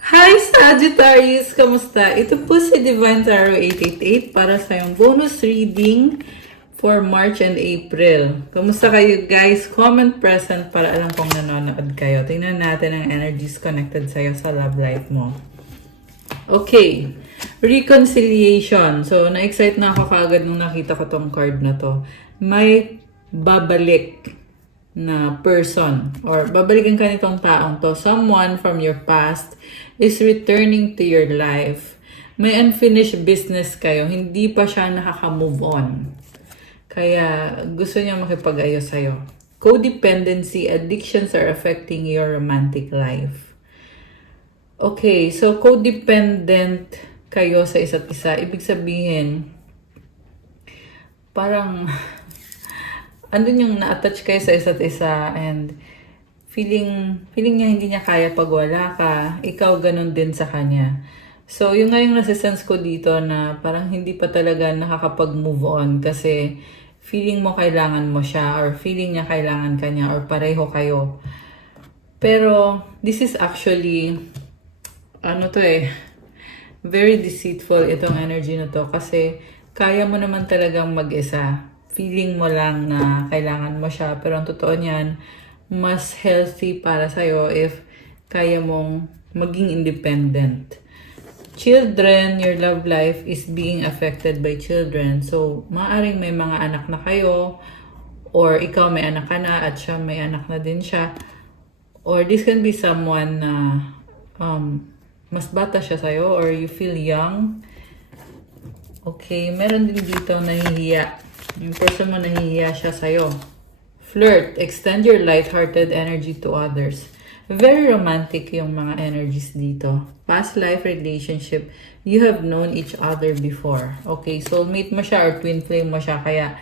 Hi Sagittarius! Kamusta? Ito po si Divine Tarot 888 para sa yung bonus reading for March and April. Kamusta kayo guys? Comment present para alam kong nanonood kayo. Tingnan natin ang energies connected sa'yo sa love life mo. Okay. Reconciliation. So, na-excite na ako kaagad nung nakita ko tong card na to. May babalik na person or babalikan ka nitong taong to. Someone from your past is returning to your life. May unfinished business kayo. Hindi pa siya nakaka-move on. Kaya gusto niya makipag-ayos sa'yo. Codependency, addictions are affecting your romantic life. Okay, so codependent kayo sa isa't isa. Ibig sabihin, parang andun yung na-attach kayo sa isa't isa and feeling niya hindi niya kaya pag wala ka. Ikaw ganun din sa kanya. So, yung nga yung nasisense ko dito na parang hindi pa talaga nakakapag-move on kasi feeling mo kailangan mo siya or feeling niya kailangan ka niya or pareho kayo. Pero, this is actually very deceitful itong energy na to kasi kaya mo naman talagang mag-isa. Feeling mo lang na kailangan mo siya pero ang totoo niyan, mas healthy para sa'yo if kaya mong maging independent. Children, your love life is being affected by children. So, maaaring may mga anak na kayo or ikaw may anak ka na at siya may anak na din siya. Or this can be someone na mas bata siya sa'yo or you feel young. Okay, meron din dito nahihiya. Yung person mo nahihiya siya sa'yo. Flirt, extend your light-hearted energy to others. Very romantic yung mga energies dito. Past life relationship, you have known each other before. Okay, soulmate mo siya or twin flame mo siya. Kaya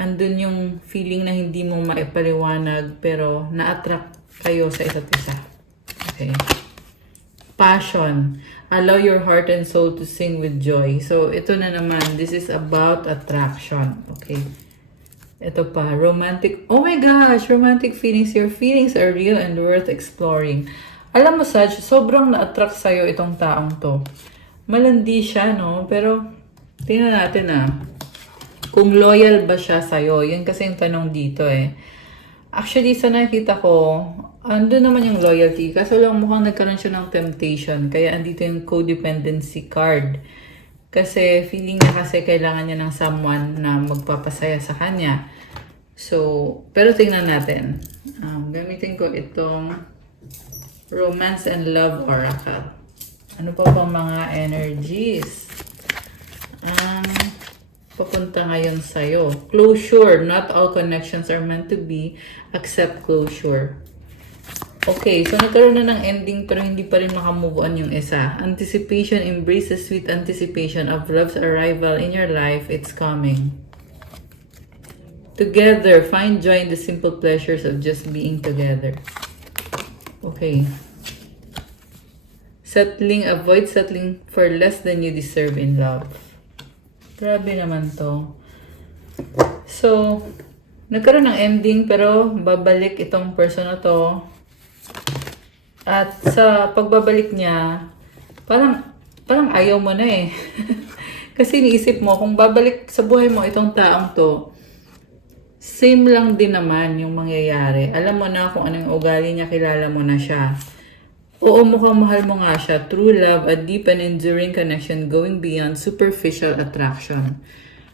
andun yung feeling na hindi mo maipaliwanag pero na-attract kayo sa isa't isa. Okay. Passion. Allow your heart and soul to sing with joy. So, ito na naman. This is about attraction. Okay. Ito pa. Romantic. Oh my gosh! Romantic feelings. Your feelings are real and worth exploring. Alam mo, Saj, sobrang na-attract sa'yo itong taong to. Malandi siya, no? Pero, tingnan natin kung loyal ba siya sa'yo. Yun kasi yung tanong dito Actually, sa nakita ko, ando naman yung loyalty. Kaso lang mukhang nagkaroon siya ng temptation. Kaya andito yung codependency card. Kasi feeling niya kasi kailangan niya ng someone na magpapasaya sa kanya. So, pero tingnan natin. Gamitin ko itong Romance and Love Oracle. Ano pa ba mga energies? Papunta ngayon sa'yo. Closure. Not all connections are meant to be. Accept closure. Okay, so nagkaroon na ng ending pero hindi pa rin makamove on yung isa. Anticipation, embrace the sweet anticipation of love's arrival in your life. It's coming. Together, find joy in the simple pleasures of just being together. Okay. Settling, avoid settling for less than you deserve in love. Grabe naman to. So, nagkaroon ng ending pero babalik itong person na to. At sa pagbabalik niya, parang ayaw mo na Kasi iniisip mo, kung babalik sa buhay mo itong taong to, same lang din naman yung mangyayari. Alam mo na kung ano yung ugali niya, kilala mo na siya. Oo, mukhang mahal mo nga siya. True love, a deep and enduring connection going beyond superficial attraction.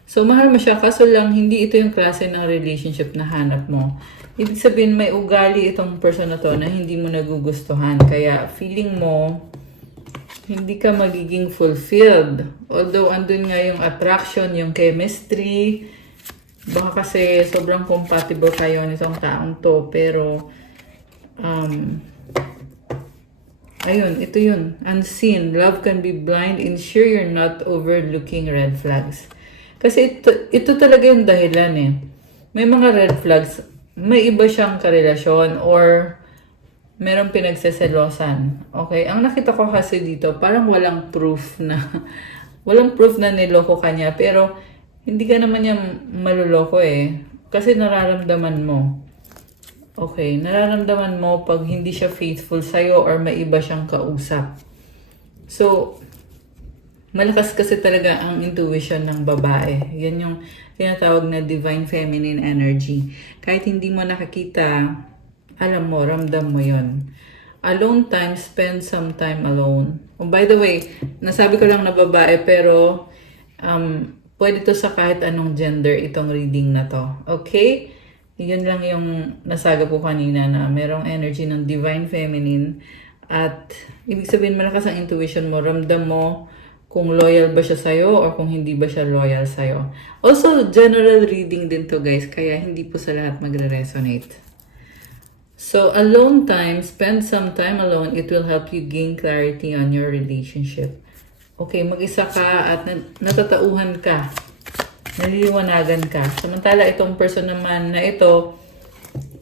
So, mahal mo siya, kaso lang hindi ito yung klase ng relationship na hanap mo. Ibig sabihin, may ugali itong person na to na hindi mo nagugustuhan. Kaya, feeling mo, hindi ka magiging fulfilled. Although, andun nga yung attraction, yung chemistry. Baka kasi sobrang compatible kayo nitong taong to. Pero, ayun, ito yun. Unseen. Love can be blind. Ensure you're not overlooking red flags. Kasi ito talaga yung dahilan May mga red flags. May iba siyang karelasyon or merong pinagseselosan. Okay? Ang nakita ko kasi dito, parang walang proof na niloko kanya. Pero, hindi ka naman niya maluloko Kasi nararamdaman mo. Okay, nararamdaman mo pag hindi siya faithful sa'yo or may iba siyang kausap. So, malakas kasi talaga ang intuition ng babae. Yan yung tinatawag na divine feminine energy. Kahit hindi mo nakakita, alam mo, ramdam mo yon. Alone time, spend some time alone. Oh, by the way, nasabi ko lang na babae, pero pwede to sa kahit anong gender itong reading na to. Okay? Yun lang yung nasaga ko kanina na merong energy ng divine feminine at ibig sabihin malakas ang intuition mo, ramdam mo kung loyal ba siya sa'yo or kung hindi ba siya loyal sa'yo. Also, general reading din to guys, kaya hindi po sa lahat magre-resonate. So, alone time, spend some time alone, it will help you gain clarity on your relationship. Okay, mag-isa ka at natatauhan ka. Naliliwanagan ka. Samantala, itong person naman na ito,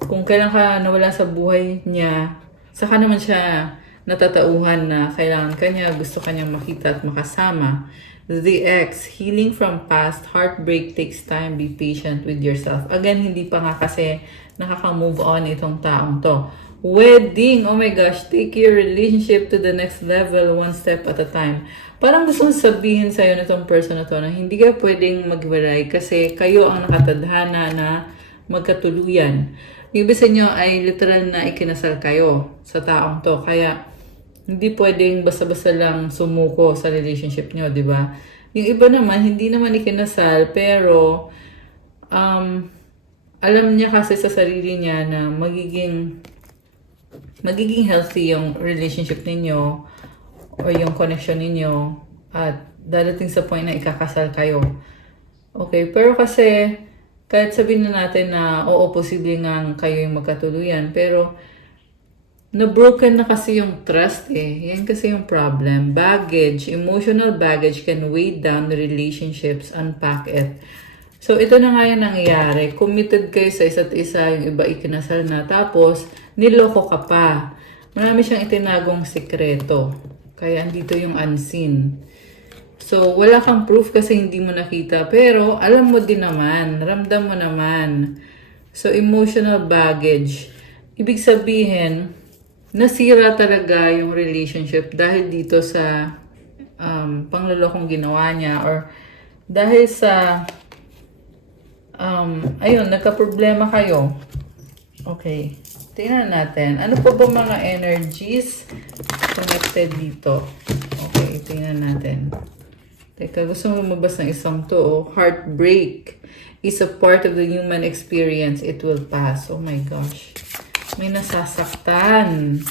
kung kailan ka nawala sa buhay niya, saka naman siya natatauhan na kailangan kanya, gusto kanyang makita at makasama. The X, healing from past, heartbreak takes time, be patient with yourself. Again, hindi pa nga kasi nakaka-move on itong taong to. Wedding, oh my gosh, take your relationship to the next level, one step at a time. Parang gusto kong sabihin sa'yo na itong person na to na hindi ka pwedeng magwalay kasi kayo ang nakatadhana na magkatuluyan. Yung ibig sa inyo ay literal na ikinasal kayo sa taong to. Kaya hindi pwedeng basta-basta lang sumuko sa relationship nyo, di ba? Yung iba naman, hindi naman ikinasal pero alam niya kasi sa sarili niya na magiging healthy yung relationship ninyo or yung connection ninyo at dadating sa point na ikakasal kayo. Okay, pero kasi kahit sabihin na natin na oo, posible nga kayo yung magkatuluyan, pero na-broken na kasi yung trust eh. Yan kasi yung problem. Baggage, emotional baggage can weigh down the relationships, unpack it. So, ito na nga yung nangyayari. Committed kayo sa isa't isa, yung iba ikinasal na. Tapos, niloko ka pa. Marami siyang itinagong sikreto. Kaya andito yung unseen. So, wala kang proof kasi hindi mo nakita. Pero, alam mo din naman. Ramdam mo naman. So, emotional baggage. Ibig sabihin, nasira talaga yung relationship dahil dito sa panglolokong ginawa niya or dahil sa ayun, nagka-problema kayo. Okay. Tingnan natin. Ano po ba mga energies connected dito? Okay, tingnan natin. Teka, gusto mo lumabas ng isang to. Oh. Heartbreak is a part of the human experience. It will pass. Oh my gosh. May nasasaktan.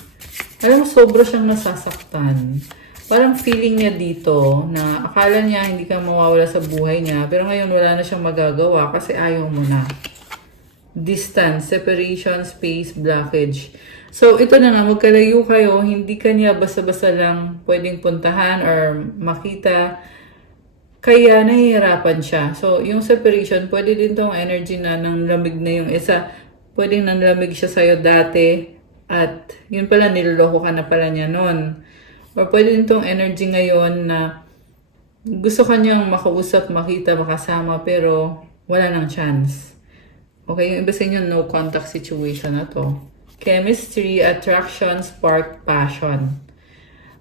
Alam mo, sobra siyang nasasaktan. Parang feeling niya dito na akala niya hindi ka mawawala sa buhay niya. Pero ngayon wala na siyang magagawa kasi ayaw mo na. Distance, separation, space, blockage. So, ito na nga, magkalayo kayo. Hindi ka niya basta-basta lang pwedeng puntahan or makita. Kaya nahihirapan siya. So, yung separation, pwede din tong energy na nang lamig na yung isa. Pwedeng nanlamig siya sa'yo dati at yun pala, niloloko ka na pala niya nun. Or pwede din tong energy ngayon na gusto kanyang makausap, makita, makasama pero wala nang chance. Okay, yung iba sa inyo, no contact situation na to. Chemistry, attraction, spark, passion.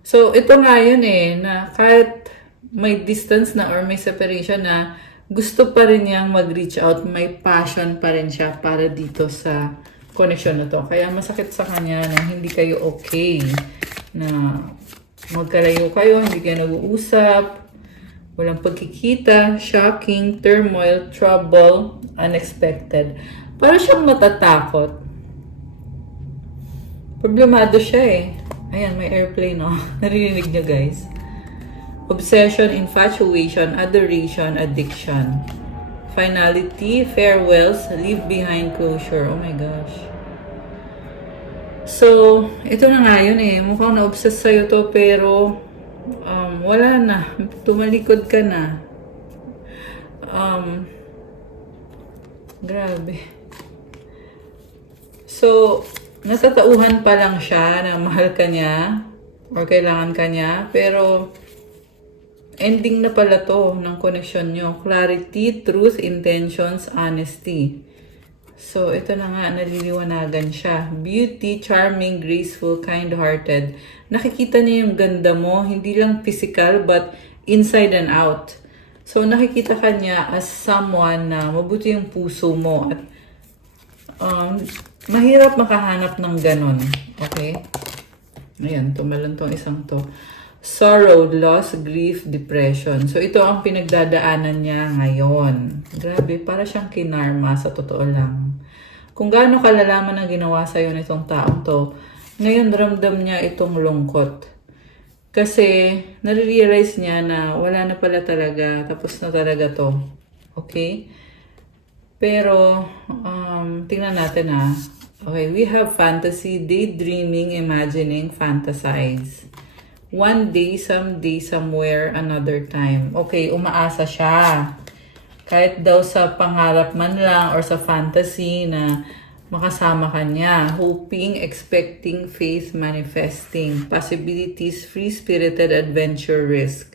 So, ito nga yun eh, na kahit may distance na or may separation na, gusto pa rin niyang mag-reach out, may passion pa rin siya para dito sa connection na to. Kaya masakit sa kanya na hindi kayo okay, na magkalayo kayo, hindi kayo nag-uusap, walang pagkikita, shocking, turmoil, trouble, unexpected. Para siyang matatakot. Problemado siya eh. Ayan, may airplane oh. Narinig niyo guys. Obsession, infatuation, adoration, addiction. Finality, farewells, leave behind closure. Oh my gosh. So, ito na nga yun eh. Mukhang na-obsess sa'yo to pero wala na. Tumalikod ka na. Grabe. So, natatauhan pa lang siya na mahal ka niya or kailangan ka niya. Pero, ending na pala to ng connection nyo. Clarity, truth, intentions, honesty. So, ito na nga, naliliwanagan siya. Beauty, charming, graceful, kind-hearted. Nakikita niya yung ganda mo, hindi lang physical, but inside and out. So, nakikita ka niya as someone na mabuti yung puso mo. At mahirap makahanap ng ganon. Okay? Ayan, tumalon tong isang to. Sorrow, loss, grief, depression. So, ito ang pinagdadaanan niya ngayon. Grabe, para siyang kinarma sa totoo lang. Kung gaano kalalaman ang ginawa sa'yo nitong taong to, ngayon ramdam niya itong lungkot. Kasi, nare-realize niya na wala na pala talaga, tapos na talaga to. Okay? Pero, tingnan natin ha. Okay, we have fantasy, daydreaming, imagining, fantasize. One day, someday, somewhere, another time. Okay, umaasa siya. Kahit daw sa pangarap man lang or sa fantasy na makasama ka niya. Hoping, expecting, faith, manifesting. Possibilities, free-spirited, adventure, risk.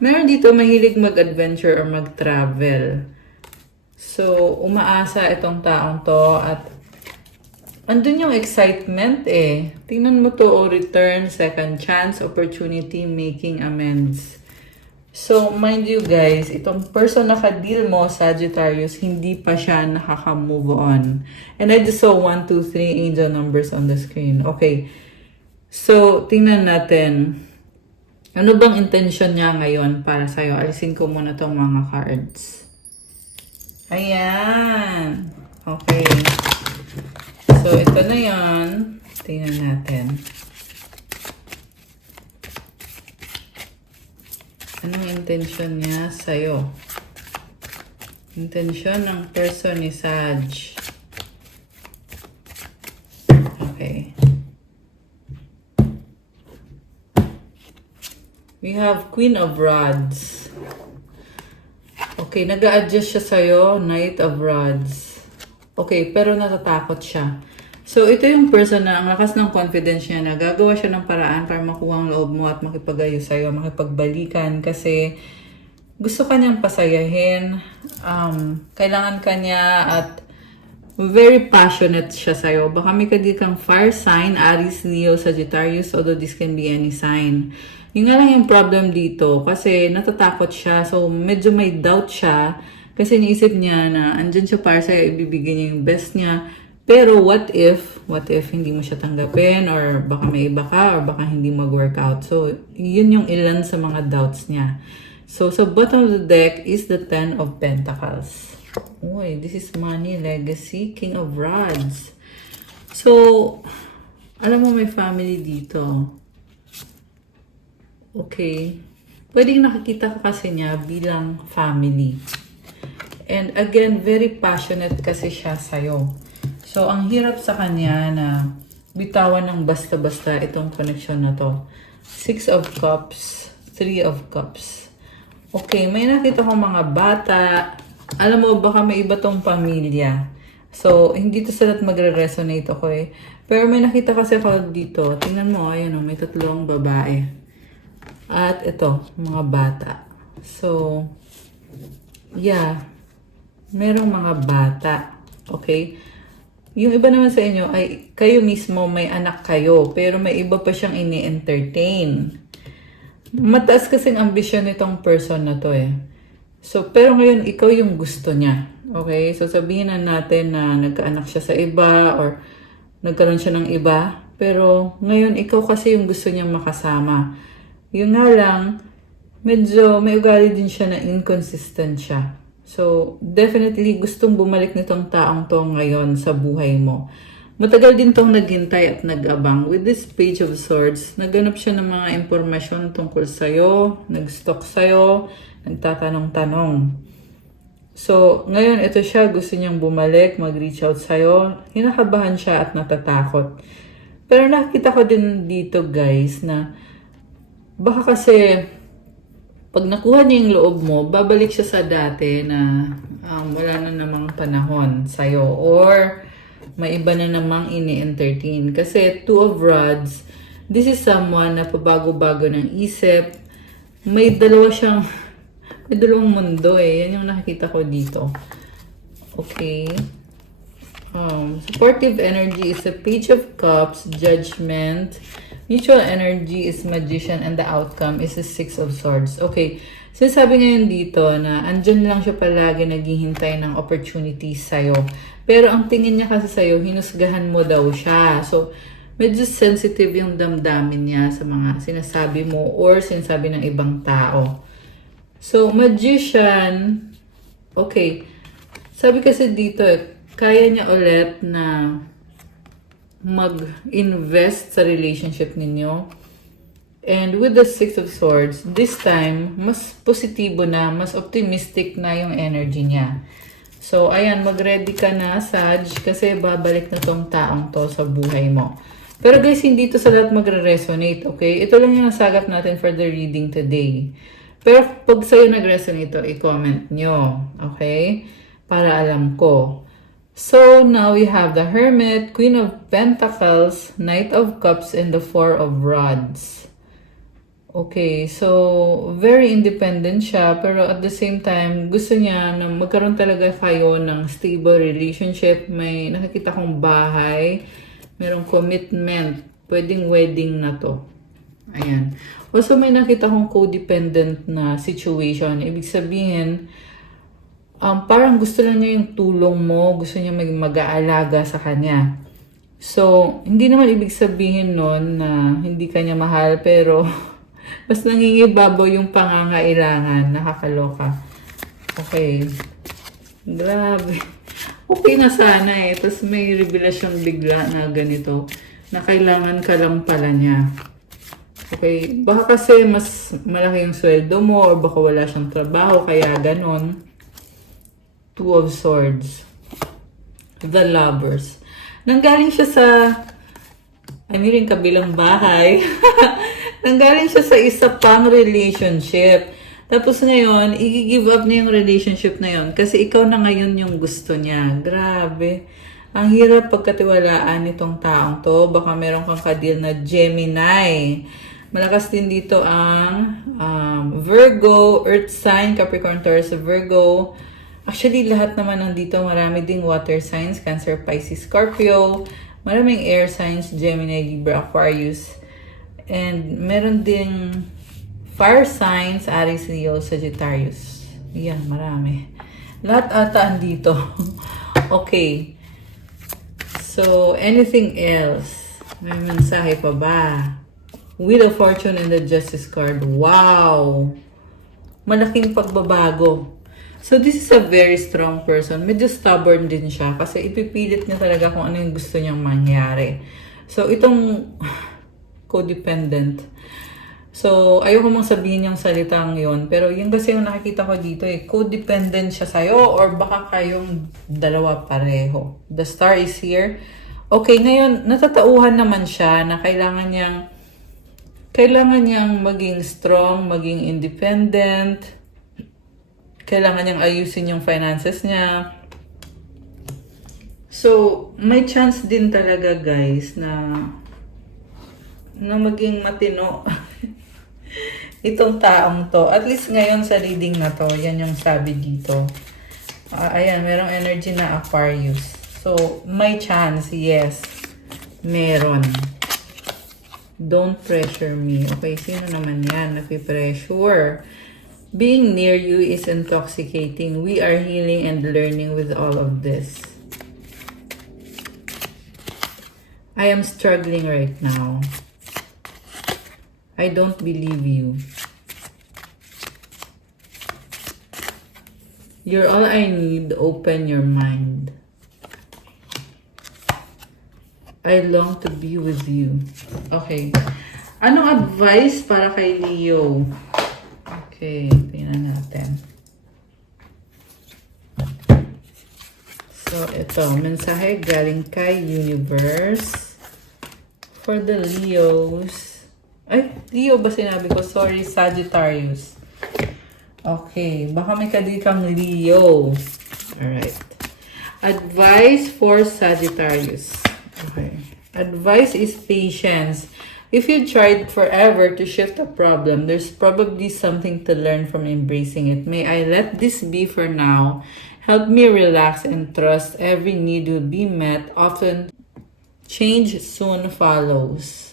Meron dito mahilig mag-adventure or mag-travel. So, umaasa itong taong to at andun yung excitement eh. Tingnan mo to, return, second chance, opportunity, making amends. So, mind you guys, itong person na ka-deal mo, Sagittarius, hindi pa siya nakaka-move on. And I just saw 1, 2, 3 angel numbers on the screen. Okay. So, tingnan natin. Ano bang intention niya ngayon para sa'yo? Alisin ko muna tong mga cards. Ayan. Okay. So, ito na yan. Tingnan natin. Anong intention niya sa'yo? Intention ng person ni Sag. Okay. We have Queen of Rods. Okay, nag-a-adjust siya sa'yo. Knight of Rods. Okay, pero natatakot siya. So, ito yung person na ang lakas ng confidence niya na gagawa siya ng paraan para makuha ang loob mo at makipag-ayos sa'yo, makipagbalikan kasi gusto ka niyang pasayahin, kailangan ka niya at very passionate siya sa'yo. Baka may kang fire sign, Aries, Leo, Sagittarius, although this can be any sign. Yung nga lang yung problem dito kasi natatakot siya, so medyo may doubt siya kasi iniisip niya na andyan siya para sa'yo, ibibigay niya yung best niya. Pero what if hindi mo siya tanggapin or baka may iba ka or baka hindi mag-workout. So, yun yung ilan sa mga doubts niya. So, sa bottom of the deck is the Ten of Pentacles. Uy, this is money, legacy, King of Rods. So, alam mo may family dito. Okay. Pwedeng nakikita ka kasi niya bilang family. And again, very passionate kasi siya sa'yo. So, ang hirap sa kanya na bitawan ng basta-basta itong connection na to. 6 of Cups, 3 of Cups. Okay, may nakita kong mga bata. Alam mo, baka may iba tong pamilya. So, hindi to salat magre-resonate ako eh. Pero may nakita kasi ako dito. Tingnan mo, ayan o, may 3 babae. At ito, mga bata. So, yeah. Merong mga bata. Okay? Yung iba naman sa inyo ay kayo mismo may anak kayo pero may iba pa siyang ini-entertain. Mataas kasing ambisyon nitong person na to eh. So, pero ngayon ikaw yung gusto niya. Okay? So, sabihin na natin na nagkaanak siya sa iba or nagkaroon siya ng iba. Pero ngayon ikaw kasi yung gusto niyang makasama. Yun nga lang, medyo may ugali din siya na inconsistent siya. So, definitely gustong bumalik nitong taong to ngayon sa buhay mo. Matagal din tong naghintay at nag-abang. With this Page of Swords, nagganap siya ng mga impormasyon tungkol sa'yo, nag-stalk sa'yo, nagtatanong-tanong. So, ngayon ito siya, gusto niyang bumalik, mag-reach out sa'yo. Hinakabahan siya at natatakot. Pero nakita ko din dito guys na baka kasi pag nakuha niya yung loob mo, babalik siya sa dati na wala na namang panahon sa'yo or may iba na namang ini-entertain. Kasi 2 of Rods, this is someone na pabago-bago ng isip. May dalawang mundo eh. Yan yung nakikita ko dito. Okay. Supportive energy is the Page of Cups, Judgment. Mutual energy is Magician, and the outcome is the Six of Swords. Okay, sinasabi ngayon dito na andyan lang siya palagi naghihintay ng opportunities sa'yo. Pero ang tingin niya kasi sa'yo, hinusgahan mo daw siya. So, medyo sensitive yung damdamin niya sa mga sinasabi mo or sinasabi ng ibang tao. So, Magician, okay, sabi kasi dito, kaya niya ulit na mag-invest sa relationship ninyo. And with the Six of Swords, this time, mas positibo na, mas optimistic na yung energy niya. So, ayan, mag-ready ka na, Sag, kasi babalik na tong taong to sa buhay mo. Pero guys, hindi to sa lahat magre-resonate, okay? Ito lang yung nasagot natin for the reading today. Pero pag sa'yo nag-resonate ito, i-comment nyo, okay? Para alam ko. So, now we have the Hermit, Queen of Pentacles, Knight of Cups, and the Four of Rods. Okay, so very independent siya, pero at the same time, gusto niya na magkaroon talaga kayo ng stable relationship. May nakikita kong bahay, merong commitment, pwedeng wedding na to. Ayan. Also, may nakita kong codependent na situation. Ibig sabihin, parang gusto lang niya yung tulong mo, gusto niya mag-aalaga sa kanya. So, hindi naman ibig sabihin nun na hindi kanya mahal, pero mas nangingibabaw yung pangangailangan. Nakakaloka. Okay. Grabe. Okay na sana eh. Tapos may revelasyon bigla na ganito, na kailangan ka lang pala niya. Okay. Baka kasi mas malaki yung sweldo mo, or baka wala siyang trabaho, kaya ganon. Two of Swords. The Lovers. Nanggaling siya sa, kabilang bahay. Nanggaling siya sa isa pang relationship. Tapos ngayon, i-give up na yung relationship na yun. Kasi ikaw na ngayon yung gusto niya. Grabe. Ang hirap pagkatiwalaan nitong taong to. Baka meron kang kadil na Gemini. Malakas din dito ang Virgo, Earth sign, Capricorn, Taurus, Virgo. Actually, lahat naman nandito, marami ding water signs, Cancer, Pisces, Scorpio. Maraming air signs, Gemini, Libra, Aquarius. And meron ding fire signs, Aries, Leo, Sagittarius. Yan, marami. Lahat ata andito. Okay. So, anything else? May mensahe pa ba? Wheel of Fortune and the Justice card. Wow! Malaking pagbabago. So, this is a very strong person. Medyo stubborn din siya kasi ipipilit niya talaga kung ano yung gusto niyang mangyari. So, itong codependent. So, ayoko mong sabihin yung salitang yon, pero yun kasi yung nakikita ko dito codependent siya sa'yo or baka kayong dalawa pareho. The star is here. Okay, ngayon, natatauhan naman siya na kailangan niyang maging strong, maging independent. Kailangan niyang ayusin yung finances niya. So, may chance din talaga guys na maging matino itong taong to. At least ngayon sa reading na to, yan yung sabi dito. Ayan, merong energy na Aquarius. So, may chance, yes. Meron. Don't pressure me. Okay, sino naman yan? Napipressure. Being near you is intoxicating. We are healing and learning with all of this. I am struggling right now. I don't believe you. You're all I need. Open your mind. I long to be with you. Okay. Anong advice para kay Leo? Okay, tingnan natin. So, ito. Mensahe galing kay Universe. For the Leos. Ay, Leo ba sinabi ko? Sorry, Sagittarius. Okay, baka may kadikang Leo. Alright. Advice for Sagittarius. Okay. Advice is patience. If you tried forever to shift a problem, there's probably something to learn from embracing it. May I let this be for now Help me relax and trust every need will be met. Often, change soon follows.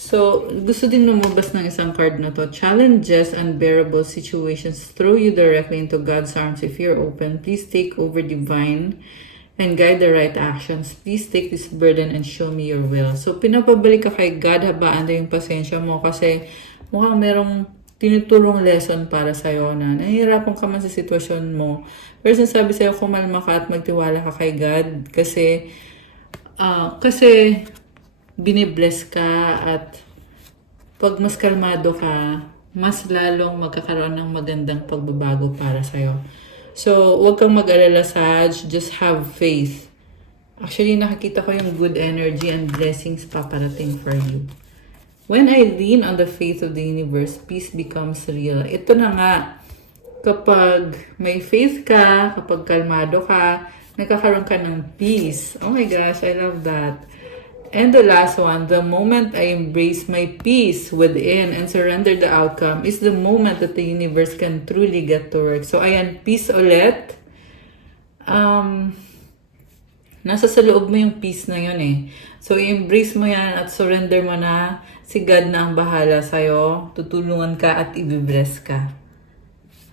So, gusto din lumabas ng isang card na to. Challenges, unbearable situations throw you directly into God's arms if you're open. Please take over divine and guide the right actions. Please take this burden and show me your will. So, pinapabalik ka kay God, habaan na yung pasensya mo kasi mukhang merong tinuturong lesson para sa'yo na nahihirapan ka man sa sitwasyon mo. Pero sinasabi sa'yo, kumalma ka at magtiwala ka kay God kasi binibless ka at pag mas kalmado ka, mas lalong magkakaroon ng magandang pagbabago para sa'yo. So, huwag kang mag-alala, Saj. Just have faith. Actually, nakikita ko yung good energy and blessings paparating for you. When I lean on the faith of the universe, peace becomes real. Ito na nga, kapag may faith ka, kapag kalmado ka, nagkakaroon ka ng peace. Oh my gosh, I love that. And the last one, the moment I embrace my peace within and surrender the outcome is the moment that the universe can truly get to work. So, ayan, peace ulit. Nasa sa loob mo yung peace na yun eh. So, embrace mo yan at surrender mo na. Si God na ang bahala sa'yo. Tutulungan ka at i-bless ka.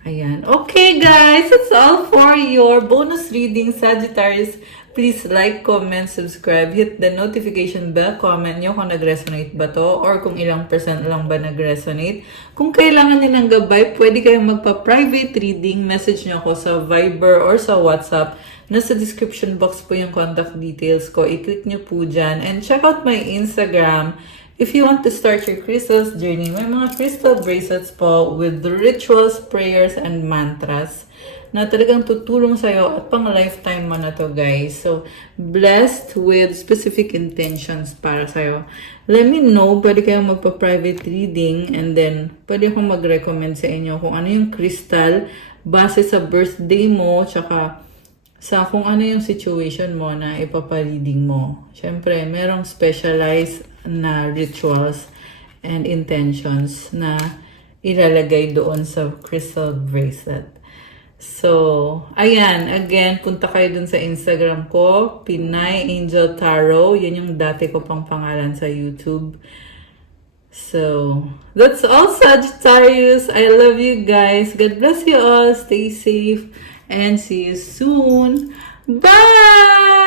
Ayan. Okay, guys. That's all for your bonus reading, Sagittarius. Please like, comment, subscribe, hit the notification bell, comment nyo kung nag-resonate ba to or kung ilang percent lang ba nag-resonate. Kung kailangan nyo ng gabay, pwede kayong magpa-private reading. Message nyo ako sa Viber or sa WhatsApp. Nasa description box po yung contact details ko. I-click nyo po dyan. And check out my Instagram if you want to start your crystals journey. May mga crystal bracelets po with rituals, prayers, and mantras na talagang tutulong sa'yo at pang lifetime mo na to, guys. So, blessed with specific intentions para sa'yo. Let me know, pwede kayong magpa-private reading and then pwede akong mag-recommend sa inyo kung ano yung crystal base sa birthday mo tsaka sa kung ano yung situation mo na ipapa-reading mo. Siyempre, merong specialized na rituals and intentions na ilalagay doon sa crystal bracelet. So, ayan. Again, punta kayo dun sa Instagram ko, Pinay Angel Tarot. Yan yung dati ko pang pangalan sa YouTube. So, that's all, Sagittarius. I love you guys. God bless you all. Stay safe and see you soon. Bye!